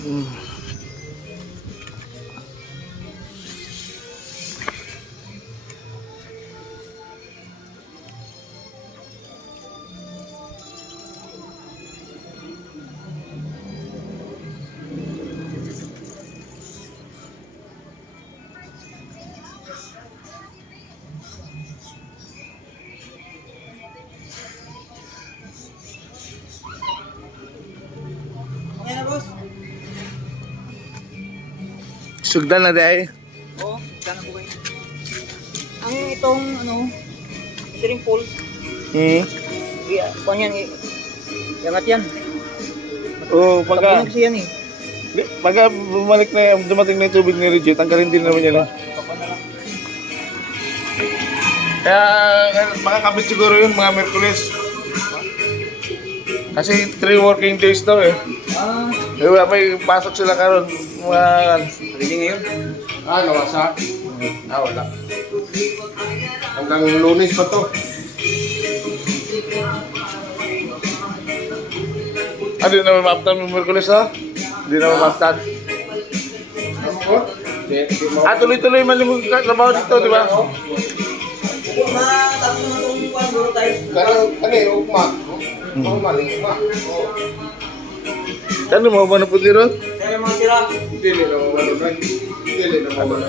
Okay na, boss? Sugdan na dahil. Oo, sana po kayo. Ang itong, steering pole, kung yan, yangat yan. Oo, pagka Tapos yan eh. bumalik na dumating na yung tubig ni Reggie, tanggalin din naman yan. Kaya makakabit siguro yun mga Merkulis. Kasi 3 working days daw eh. May pasok sila karon mga Ready ngayon? Nawasak. Wala. Hanggang Lunes pa to. di naman maaptan ng Merkulis ha? Di naman maaptan. Ano ko? Tuloy-tuloy man yung trabaho dito, di ba? Matapos na itong kuwan, guro tayo. Ugma. Ugma. Ano mo ba na po dito? Kaya mga sira. Dili na mawala. Dili na mawala.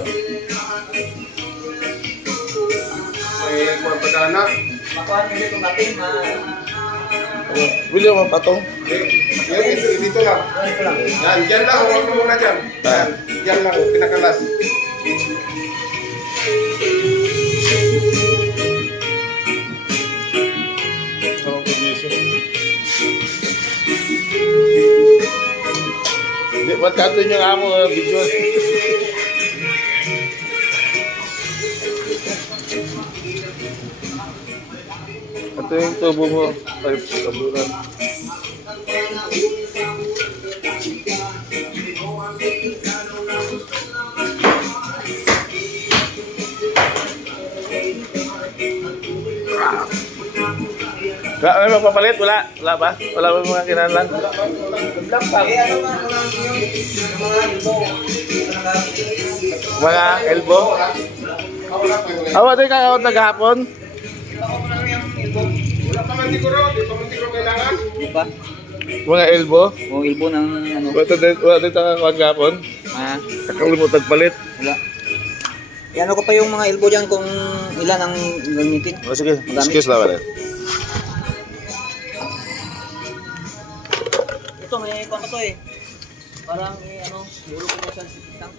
May pagpagana. Makuha nyo dito natin, Bili mo patong. Dito lang. Yan, dyan lang. Huwag mo muna dyan. Yan, dyan lang. Pinakalas. Di ba't kato yung amo video? Ito yung tubo mo. Ay, kaburan. Wala may mapapalit? Wala? Wala ba? Wala ba mga kinahanglan? Mga elbow? Awa din kakawat na gahapon? Wala pa man siguro. Di pa man siguro kailangan. Di ba? Mga elbow? O ilbo ng Wala din kakawat gahapon? Kakalimutan palit? Wala. Ano ko pa yung mga elbow dyan kung ilan ang gamitin. O sige, Magamit. excuse lang wala. Ito, may kwan to eh. Parang dulo ko mo sa sikitang.